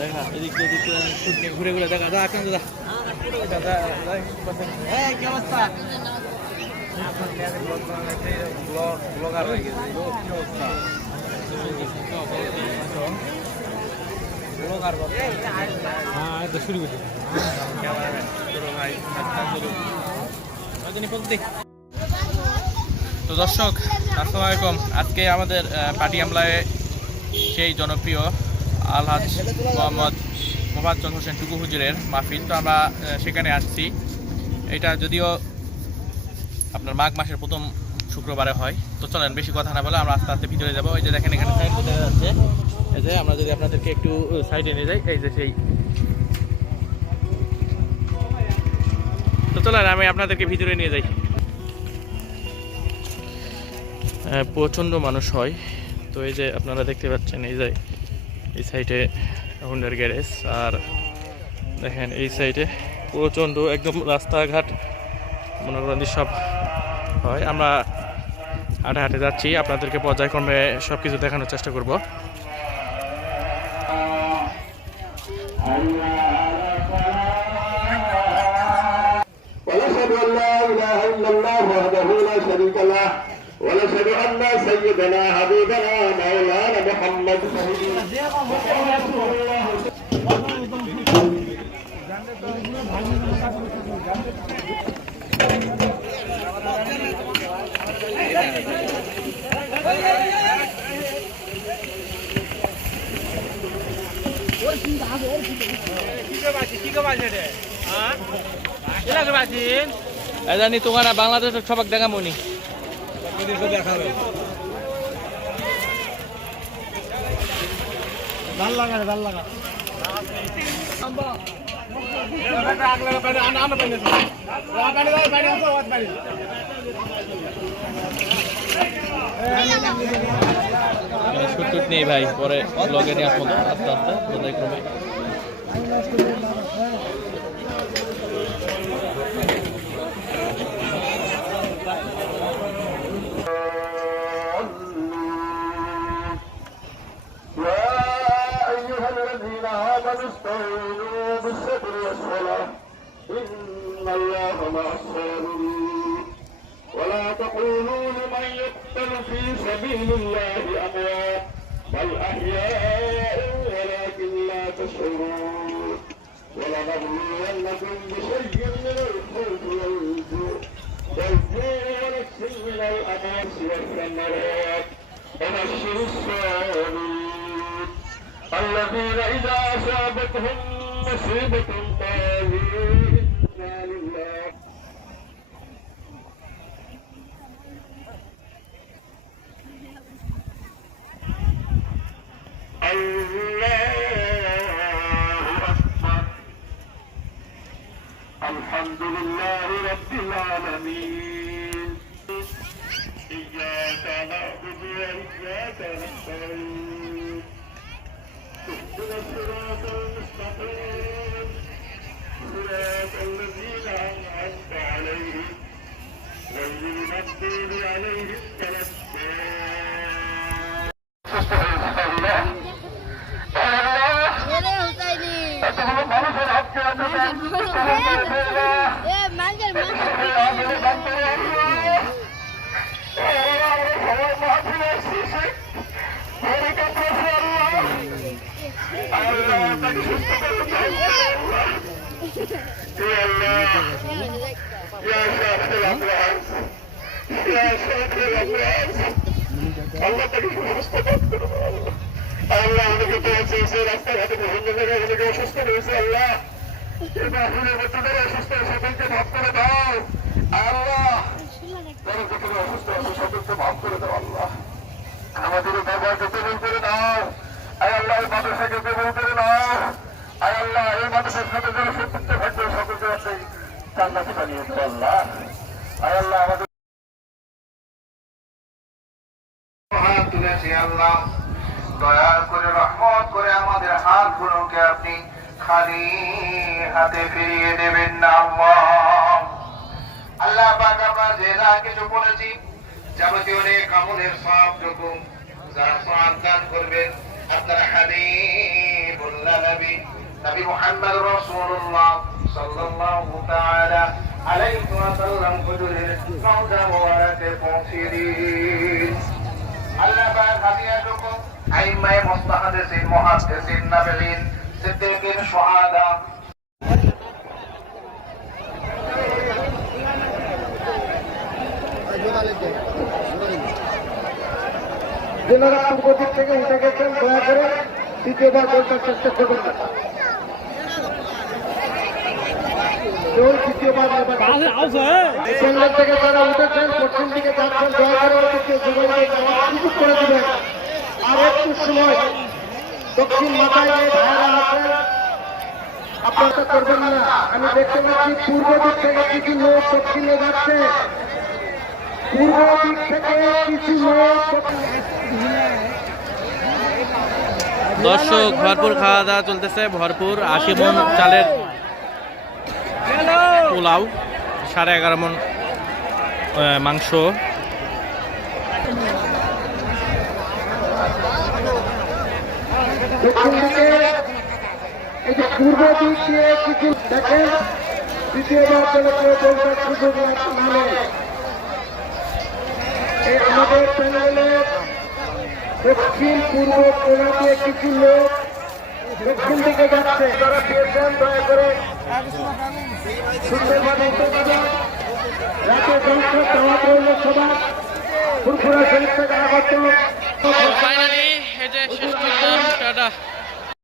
দেখা এদিক এদিক ঘুরে ঘুরে দেখা যা এখন দাদা দাদা কি অবস্থা ব্লগার হয়ে গেছে কি অবস্থা ব্লগার হ্যাঁ এটা শুরু করে তো দর্শক আসসালামু আলাইকুম। আজকে আমাদের পাটি আমলায় সেই জনপ্রিয় আলহাজ মোহাম্মদ মোফাজ্জল হোসেন টুকু হুজুরের মাহফিল। তো আমরা সেখানে আসছি। এটা যদিও আপনার মাঘ মাসের প্রথম শুক্রবারে হয়। তো চলেন বেশি কথা না বলে আমরা আস্তে আস্তে ভিতরে যাবো। এই যে দেখেন এখানে সাইড দেখা যাচ্ছে। এই যে আমরা যদি আপনাদেরকে একটু সাইডে নিয়ে যাই, এই যে সেই, তো চলেন আমি আপনাদেরকে ভিতরে নিয়ে যাই। প্রচণ্ড মানুষ হয়। তো এই যে আপনারা দেখতে পাচ্ছেন এই যে এই সাইডে হুন্ডার গ্যারেজ, আর দেখেন এই সাইডে প্রচণ্ড একদম রাস্তাঘাট মনে করেন সব হয়। আমরা হাঁটে হাঁটে যাচ্ছি, আপনাদেরকে পর্যায়ক্রমে সব কিছু দেখানোর চেষ্টা করব। ونشهد أن سيدنا حبيبنا مولانا محمد জানি তোমার বাংলাদেশের সবাক দেখা মনি দেখাবে ভাল লাগা ভাল লাগা শুট নেই ভাই, পরে ব্লগে নিয়ে আসবো আস্তে আস্তে পর্যায়ক্রমে। استعينوا بالصبر والصلاة إن الله مع الصابرين ولا تقولوا لمن يقتل في سبيل الله أموات بل أحياء ولكن لا تشعرون ولنبلونكم بشيء من الخوف والجوع ونقص من الأنفس والثمرات وبشر الصابرين الذين إذا أصابتهم مصيبة قالوا إنا لله الحمد لله رب العالمين إياك نعبد وإياك نستعين اهدنا الصراط المستقيم صراط الذين أنعمت عليهم غير المغضوب عليهم ولا আল্লাহ আমাকে পেয়েছে সে রাস্তাঘাটে বিভিন্ন জায়গায় অনেকে অসুস্থ রয়েছে। আল্লাহ এবার বাচ্চাদের অসুস্থ সকলকে ভাব করে দাও। আল্লাহ যারা যেখানে অসুস্থ আছে সকলকে ভাব করে দাও। আল্লাহ আমাদের বাবাকে কবুল করে দাও। আয় আল্লাহ এই মাদ্রাসাকে কবুল করে দাও। আয় আল্লাহ এই মাদ্রাসার সাথে যারা সম্পৃক্ত থাকবে সকলকে আছে জান্নাতে বানিয়ে দাও। আল্লাহ আয় আল্লাহ আমাদের হাত তুলেছি। আল্লাহ দয়া করে রহমত করে আমাদের হাতগুলোকে আপনি খালি হাতে ফিরিয়ে দেবেন না। আল্লাহ পাক আমরা যে যা কিছু বলেছি যাবতীয় অনেক আমলের সব রকম যারা সওয়াব দান করবেন আপনারা হাবিবুল্লাহ নবী নবী মুহাম্মদ রাসূলুল্লাহ সাল্লাল্লাহু তাআলা আলাইহি ওয়াসাল্লাম হুজুরের রওজা মোবারকে পৌঁছে দিন। আল্লাহ পাক হাদিয়াটুকু আইম্মায়ে মুস্তাহাদিসিন মুহাদ্দিসিন নাবিয়িন সিদ্দিকিন শুহাদা জেনারা পূর্ব দিক থেকে উঠে গেছেন, দয়া করে দ্বিতীয়বার বলতে চেষ্টা করবেন না। কেউ দ্বিতীয়বার জঙ্গল থেকে যারা উঠেছেন পশ্চিম দিকে যাচ্ছেন, দয়া করে দ্বিতীয় জঙ্গলে যাওয়ার সুযোগ করে দেবেন। আর একটু সময় দক্ষিণ মাথায় যে ভাইরা আছেন আপনারা করবেন না। আমি দেখতে পাচ্ছি পূর্ব দিক থেকে কিছু লোক দক্ষিণে যাচ্ছে, পূর্ব দিক থেকে কিছু লোক দর্শক ভরপুর খাওয়া দাওয়া চলতেছে, ভরপুর 80 মন চালের পোলাও, 11.5 মন মাংস, দক্ষিণ দিকে এই যে পূর্ব দিক দিয়ে কিছু দেখেন। দ্বিতীয়বার চলে কেউ বলতে সুযোগ মানে এই আমাদের প্যানেলের দক্ষিণ পূর্ব কোণা দিয়ে কিছু লোক দক্ষিণ দিকে যাচ্ছে। তারা পেয়েছেন, দয়া করে সুন্দরভাবে উঠে যাবেন। রাতে জলসা দাওয়াত রইল সবার। ফুরফুরা শরীফ থেকে আগত ফাইনালি এই যে শেষ করলাম, টাটা।